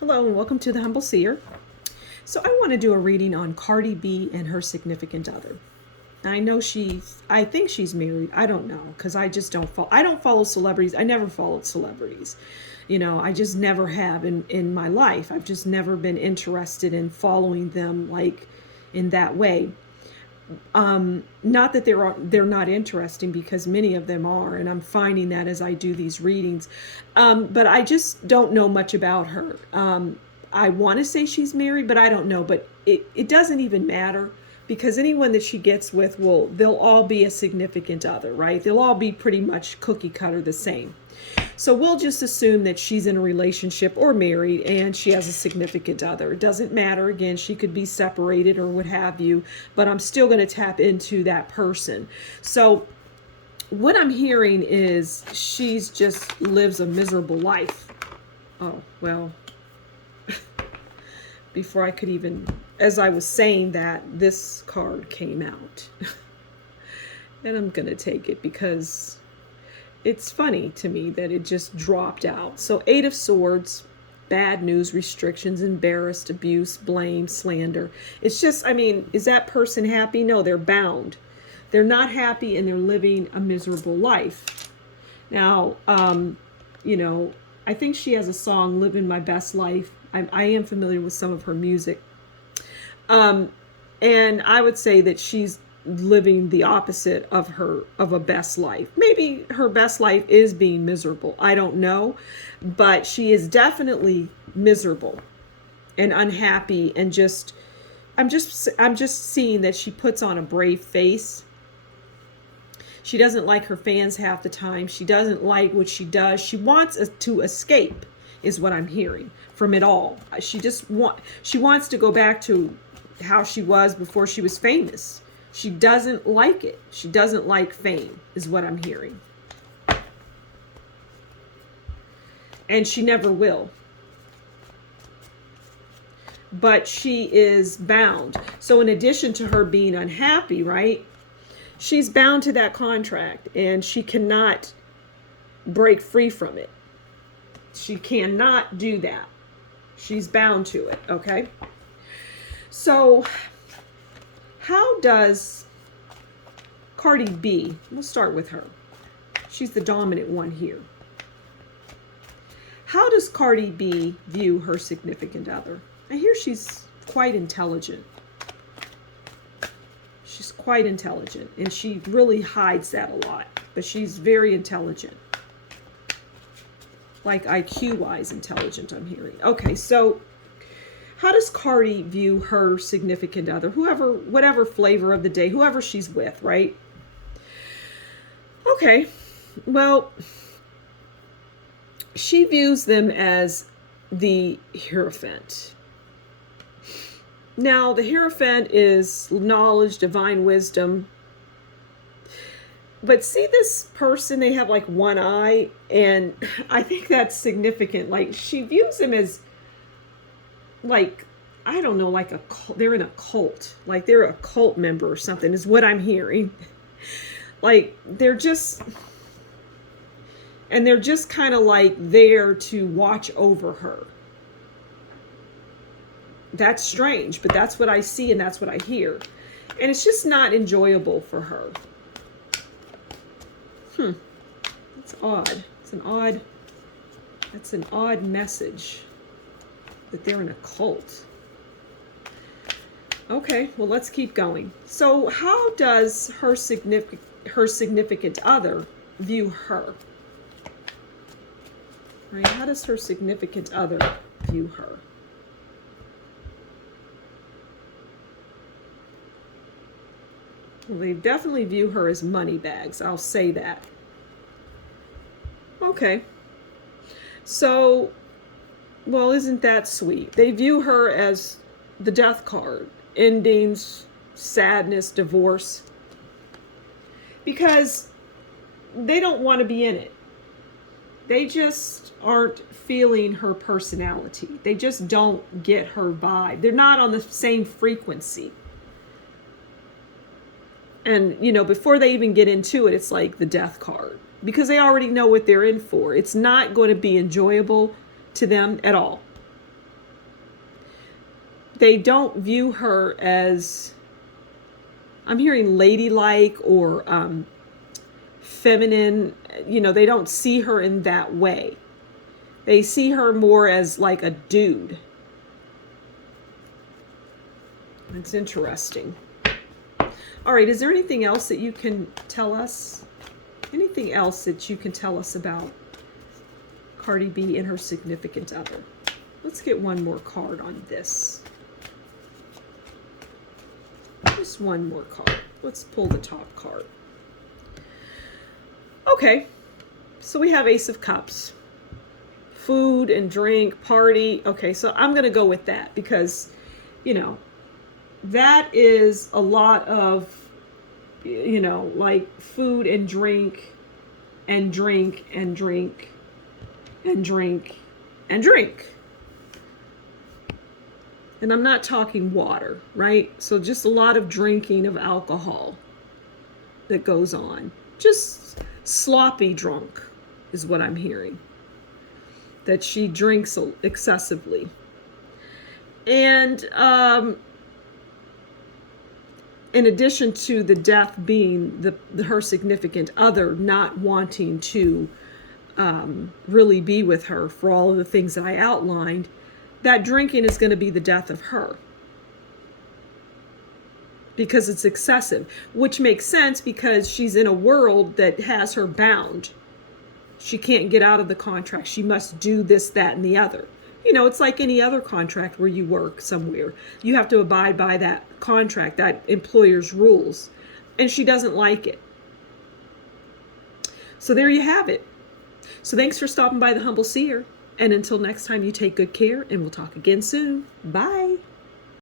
Hello and welcome to the Humble Seer. So I want to do a reading on Cardi B and her significant other. I think she's married. I don't know because I don't follow celebrities. I never followed celebrities. I just never have in my life. I've just never been interested in following them like in that way. Not that they're not interesting because many of them are, and I'm finding that as I do these readings. But I just don't know much about her. I want to say she's married, but I don't know. But it doesn't even matter because anyone that she gets with they'll all be a significant other, right? They'll all be pretty much cookie cutter the same. So we'll just assume that she's in a relationship or married and she has a significant other. It doesn't matter. Again, she could be separated or what have you, but I'm still going to tap into that person. So what I'm hearing is she's just lives a miserable life. Oh, well, before I could even, as I was saying that, this card came out. And I'm going to take it because it's funny to me that it just dropped out. So 8 of Swords, bad news, restrictions, embarrassed, abuse, blame, slander. It's just, is that person happy? No, they're bound. They're not happy and they're living a miserable life. Now, I think she has a song, Living My Best Life. I am familiar with some of her music. And I would say that she's living the opposite of a best life. Maybe her best life is being miserable. I don't know, but she is definitely miserable and unhappy and I'm just seeing that she puts on a brave face. She doesn't like her fans half the time. She doesn't like what she does. She wants to escape is what I'm hearing from it all. She wants to go back to how she was before she was famous. She doesn't like it. She doesn't like fame, is what I'm hearing. And she never will. But she is bound. So in addition to her being unhappy, right, she's bound to that contract and she cannot break free from it. She cannot do that. She's bound to it, okay? So how does Cardi B, we'll start with her. She's the dominant one here. How does Cardi B view her significant other? I hear she's quite intelligent. She's quite intelligent, and she really hides that a lot, but she's very intelligent. Like IQ-wise intelligent, I'm hearing. Okay, so how does Cardi view her significant other? Whatever flavor of the day, whoever she's with, right? Okay, well, she views them as the Hierophant. Now, the Hierophant is knowledge, divine wisdom. But see this person, they have like one eye, and I think that's significant. Like, she views them as like, I don't know, like they're in a cult. Like they're a cult member or something is what I'm hearing. Like they're just kind of like there to watch over her. That's strange, but that's what I see and that's what I hear. And it's just not enjoyable for her. That's odd. That's an odd message. That they're in a cult. Okay, well, let's keep going. So how does her significant other view her? Right? How does her significant other view her? Well, they definitely view her as money bags. I'll say that. Okay. So, well, isn't that sweet? They view her as the death card, endings, sadness, divorce, because they don't want to be in it. They just aren't feeling her personality. They just don't get her vibe. They're not on the same frequency. And, before they even get into it, it's like the death card because they already know what they're in for. It's not going to be enjoyable to them at all. they don't view her as, I'm hearing ladylike or feminine. You know, they don't see her in that way. They see her more as like a dude. It's interesting. All right, is there anything else that you can tell us? Anything else that you can tell us about Cardi B and her significant other? Let's get one more card on this. Just one more card. Let's pull the top card. Okay, so we have Ace of Cups. Food and drink, party. Okay, so I'm going to go with that because, you know, that is a lot of, you know, like food and drink and drink and drink and drink and drink. And I'm not talking water, right? So just a lot of drinking of alcohol that goes on. Just sloppy drunk is what I'm hearing. That she drinks excessively. And in addition to the death being her significant other not wanting to really be with her for all of the things that I outlined, that drinking is going to be the death of her. Because it's excessive, which makes sense because she's in a world that has her bound. She can't get out of the contract. She must do this, that, and the other. You know, it's like any other contract where you work somewhere. You have to abide by that contract, that employer's rules. And she doesn't like it. So there you have it. So thanks for stopping by the Humble Seer. And until next time, you take good care, and we'll talk again soon. Bye.